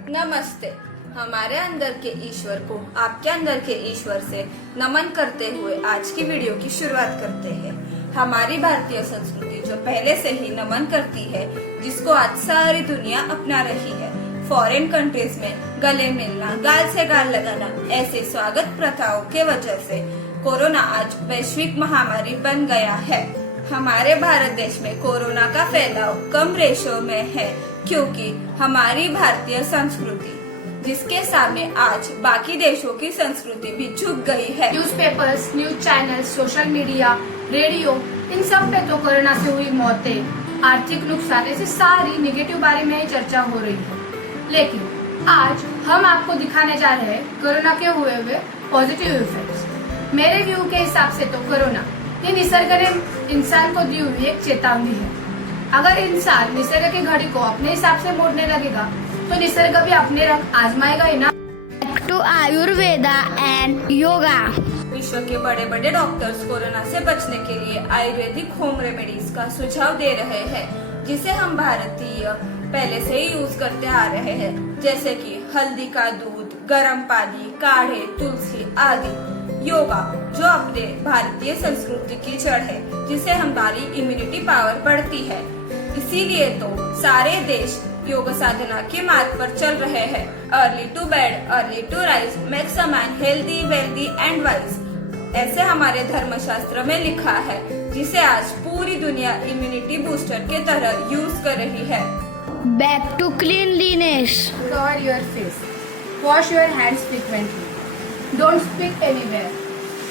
नमस्ते। हमारे अंदर के ईश्वर को आपके अंदर के ईश्वर से नमन करते हुए आज की वीडियो की शुरुआत करते हैं। हमारी भारतीय संस्कृति जो पहले से ही नमन करती है, जिसको आज सारी दुनिया अपना रही है। फॉरेन कंट्रीज में गले मिलना, गाल से गाल लगाना, ऐसे स्वागत प्रथाओं के वजह से कोरोना आज वैश्विक महामारी बन गया है। हमारे भारत देश में कोरोना का फैलाव कम रेशो में है, क्योंकि हमारी भारतीय संस्कृति जिसके सामने आज बाकी देशों की संस्कृति भी झुक गई है। Newspapers, news channels, social media, radio, इन सब पे तो कोरोना से हुई मौतें, आर्थिक नुकसान, ऐसी सारी निगेटिव बारे में ही चर्चा हो रही है। लेकिन आज हम आपको दिखाने जा रहे हैं कोरोना के हुए पॉजिटिव इफेक्ट्स। मेरे व्यू के हिसाब से तो कोरोना ये निसर्ग ने इंसान को दी हुई एक चेतावनी है। अगर इंसान निसर्ग की घड़ी को अपने हिसाब से मोड़ने लगेगा तो निसर्ग भी अपने रंग आजमाएगा ही ना। To Ayurveda and yoga. विश्व के बड़े बड़े डॉक्टर्स कोरोना से बचने के लिए आयुर्वेदिक होम रेमेडीज का सुझाव दे रहे हैं, जिसे हम भारतीय पहले से ही यूज करते आ रहे हैं, जैसे कि हल्दी का दूध, गर्म पानी, काढ़े, तुलसी आदि। योगा जो अपने भारतीय संस्कृति की जड़ है, जिसे हमारी इम्यूनिटी पावर बढ़ती है। इसीलिए तो सारे देश योग साधना के मार्ग पर चल रहे हैं। Early to bed, early to rise makes a man healthy, wealthy and wise, ऐसे हमारे धर्मशास्त्र में लिखा है, जिसे आज पूरी दुनिया इम्यूनिटी बूस्टर के तरह यूज कर रही है। Back to cleanliness. Cover your face, wash your hands frequently, don't speak anywhere,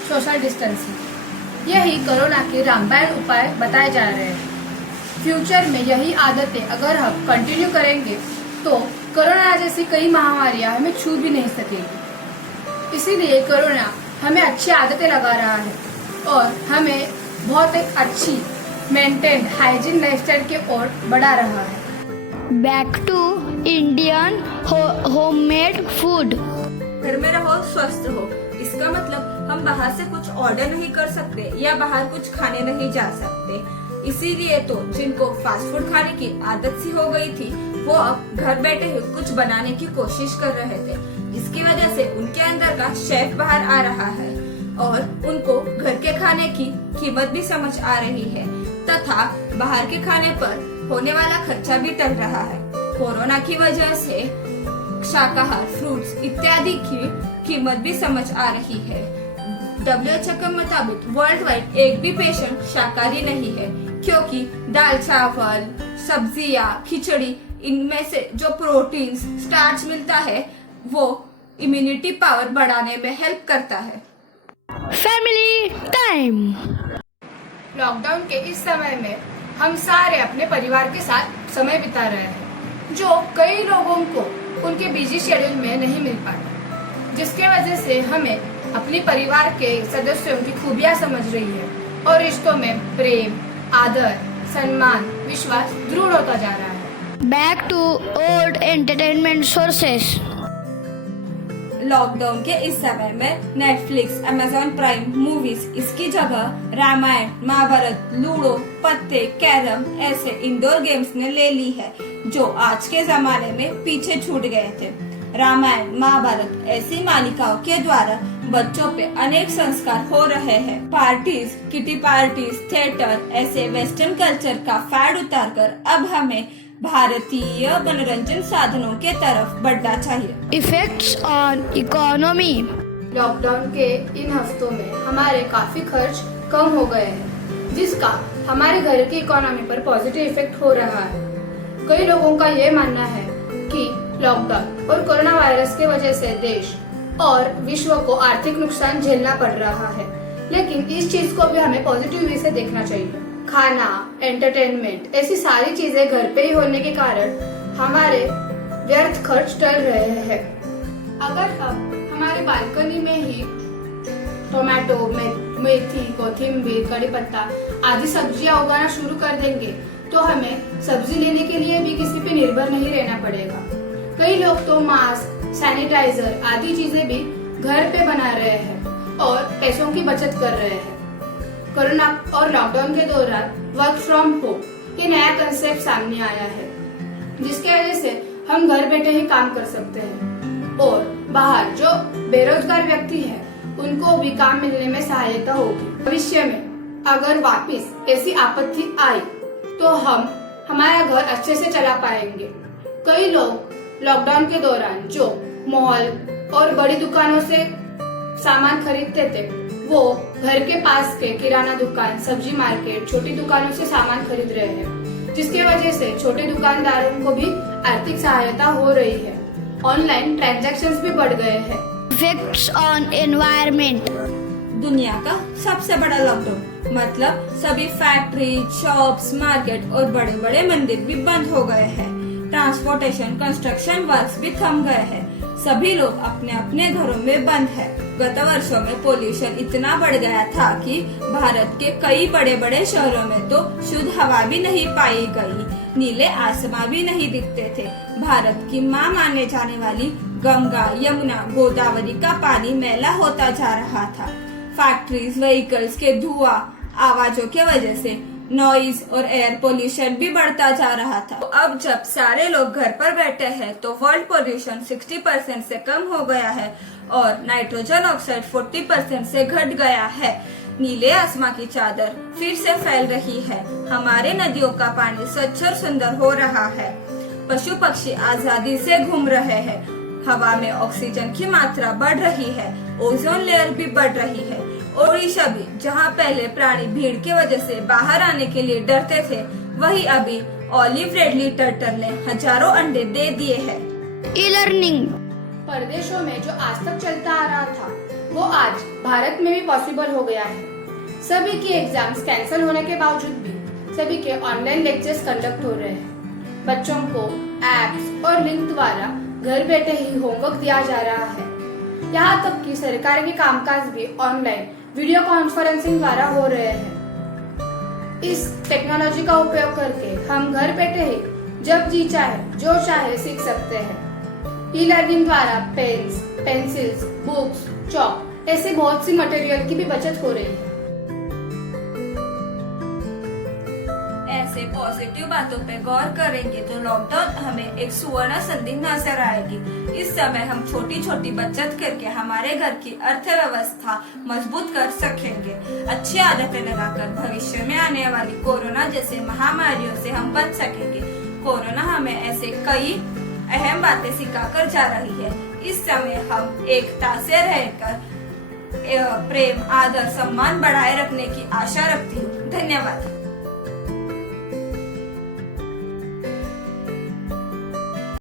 social distancing, यही कोरोना के रामबाण उपाय बताए जा रहे हैं। फ्यूचर में यही आदतें अगर हम कंटिन्यू करेंगे तो कोरोना जैसी कई महामारियां हमें छू भी नहीं सकेगी। इसीलिए कोरोना हमें अच्छी आदतें लगा रहा है और हमें बहुत एक अच्छी मेंटेन हाइजीन लाइफस्टाइल की ओर बढ़ा रहा है। Back to Indian homemade food. घर में रहो, स्वस्थ हो। इसका मतलब हम बाहर से कुछ ऑर्डर नहीं कर सकते या बाहर कुछ खाने नहीं जा सकते। इसीलिए तो जिनको फास्ट फूड खाने की आदत सी हो गई थी, वो अब घर बैठे हुए कुछ बनाने की कोशिश कर रहे थे, जिसकी वजह से उनके अंदर का शेफ बाहर आ रहा है और उनको घर के खाने की कीमत भी समझ आ रही है, तथा बाहर के खाने पर होने वाला खर्चा भी टल रहा है। कोरोना की वजह से शाकाहार, फ्रूट्स इत्यादि की कीमत भी समझ आ रही है। WHO के मुताबिक वर्ल्ड वाइड एक भी पेशेंट शाकाहारी नहीं है, क्योंकि दाल, चावल, सब्जियां, खिचड़ी, इनमें से जो प्रोटीन्स, स्टार्च मिलता है, वो इम्यूनिटी पावर बढ़ाने में हेल्प करता है। Family time. लॉकडाउन के इस समय में हम सारे अपने परिवार के साथ समय बिता रहे हैं, जो कई लोगों को उनके बिजी शेड्यूल में नहीं मिल पाता, जिसके वजह से हमें अपने परिवार के सदस्यों की खूबियां समझ रही है और रिश्तों में प्रेम, आदर, सम्मान, विश्वास दृढ़ होता जा रहा है। Back to old entertainment sources. Lockdown के इस समय में नेटफ्लिक्स, अमेजॉन प्राइम मूवीज इसकी जगह रामायण, महाभारत, लूडो, पत्ते, कैरम ऐसे इंडोर गेम्स ने ले ली है, जो आज के जमाने में पीछे छूट गए थे। रामायण, महाभारत ऐसी मालिकाओं के द्वारा बच्चों पे अनेक संस्कार हो रहे हैं। पार्टीज, किटी पार्टीज, थिएटर ऐसे वेस्टर्न कल्चर का फैड उतारकर अब हमें भारतीय मनोरंजन साधनों के तरफ बढ़ना चाहिए। Effects on economy. लॉकडाउन के इन हफ्तों में हमारे काफी खर्च कम हो गए हैं, जिसका हमारे घर की इकोनॉमी पर पॉजिटिव इफेक्ट हो रहा है। कई लोगों का ये मानना है कि लॉकडाउन और कोरोना वायरस के वजह से देश और विश्व को आर्थिक नुकसान झेलना पड़ रहा है, लेकिन इस चीज को भी हमें पॉजिटिव वे से देखना चाहिए। खाना, एंटरटेनमेंट ऐसी सारी चीजें घर पे ही होने के कारण हमारे व्यर्थ खर्च टल रहे हैं। अगर हम हमारे बालकनी में ही टोमेटो, मेथी, कोथिंबीर, कड़ी पत्ता आदि सब्जियां उगाना शुरू कर देंगे तो हमें सब्जी लेने के लिए भी किसी पे निर्भर नहीं रहना पड़ेगा। कई लोग तो मास्क, सैनिटाइजर आदि चीजें भी घर पे बना रहे हैं और पैसों की बचत कर रहे हैं। कोरोना और लॉकडाउन के दौरान वर्क फ्रॉम होम ये नया कंसेप्ट सामने आया है, जिसके वजह से हम घर बैठे ही काम कर सकते हैं और बाहर जो बेरोजगार व्यक्ति है उनको भी काम मिलने में सहायता होगी। भविष्य में अगर वापस ऐसी आपत्ति आई तो हम हमारा घर अच्छे से चला पाएंगे। कई लोग लॉकडाउन के दौरान जो मॉल और बड़ी दुकानों से सामान खरीदते थे वो घर के पास के किराना दुकान, सब्जी मार्केट, छोटी दुकानों से सामान खरीद रहे हैं, जिसके वजह से छोटे दुकानदारों को भी आर्थिक सहायता हो रही है। ऑनलाइन ट्रांजैक्शंस भी बढ़ गए हैं। Effects on environment. दुनिया का सबसे बड़ा लॉकडाउन मतलब सभी फैक्ट्री, शॉप्स, मार्केट और बड़े बड़े मंदिर भी बंद हो गए हैं। ट्रांसपोर्टेशन, कंस्ट्रक्शन वर्क्स भी थम गए हैं। सभी लोग अपने अपने घरों में बंद हैं। गत वर्षों में पोल्यूशन इतना बढ़ गया था कि भारत के कई बड़े बड़े शहरों में तो शुद्ध हवा भी नहीं पाई गई, नीले आसमां भी नहीं दिखते थे। भारत की मां माने जाने वाली गंगा, यमुना, गोदावरी का पानी मैला होता जा रहा था। फैक्ट्रीज, व्हीकल्स के धुआं, आवाजों की वजह से नॉइज और एयर पोल्यूशन भी बढ़ता जा रहा था। तो अब जब सारे लोग घर पर बैठे हैं तो वर्ल्ड पोल्यूशन 60% से कम हो गया है और नाइट्रोजन ऑक्साइड 40% से घट गया है। नीले आसमां की चादर फिर से फैल रही है। हमारे नदियों का पानी स्वच्छ और सुंदर हो रहा है। पशु पक्षी आजादी से घूम रहे हैं। हवा में ऑक्सीजन की मात्रा बढ़ रही है। ओजोन लेयर भी बढ़ रही है। ओडिशा भी, जहाँ पहले प्राणी भीड़ की वजह से बाहर आने के लिए डरते थे, वही अभी ऑलिव रेडली टर्टल ने हजारों अंडे दे दिए हैं। E-learning. परदेशों में जो आज तक चलता आ रहा था वो आज भारत में भी पॉसिबल हो गया है। सभी की एग्जाम्स कैंसिल होने के बावजूद भी सभी के ऑनलाइन लेक्चर्स कंडक्ट हो रहे हैं। बच्चों को एप्स और लिंक द्वारा घर बैठे ही होमवर्क दिया जा रहा है। यहाँ तक कि सरकार के कामकाज भी ऑनलाइन वीडियो कॉन्फ्रेंसिंग द्वारा हो रहे हैं। इस टेक्नोलॉजी का उपयोग करके हम घर बैठे ही जब जी चाहे जो चाहे सीख सकते हैं। ई लर्निंग द्वारा पेन्स, पेंसिल्स, बुक्स, चॉक ऐसे बहुत सी मटेरियल की भी बचत हो रही है। ऐसे पॉजिटिव बातों पे गौर करेंगे तो लॉकडाउन हमें एक सुवर्ण संधि नजर आएगी। इस समय हम छोटी छोटी बचत करके हमारे घर की अर्थव्यवस्था मजबूत कर सकेंगे। अच्छी आदतें लगाकर भविष्य में आने वाली कोरोना जैसे महामारियों से हम बच सकेंगे। कोरोना हमें ऐसे कई अहम बातें सिखाकर जा रही है। इस समय हम एकता से रहकर प्रेम, आदर, सम्मान बढ़ाए रखने की आशा रखती हूँ। धन्यवाद।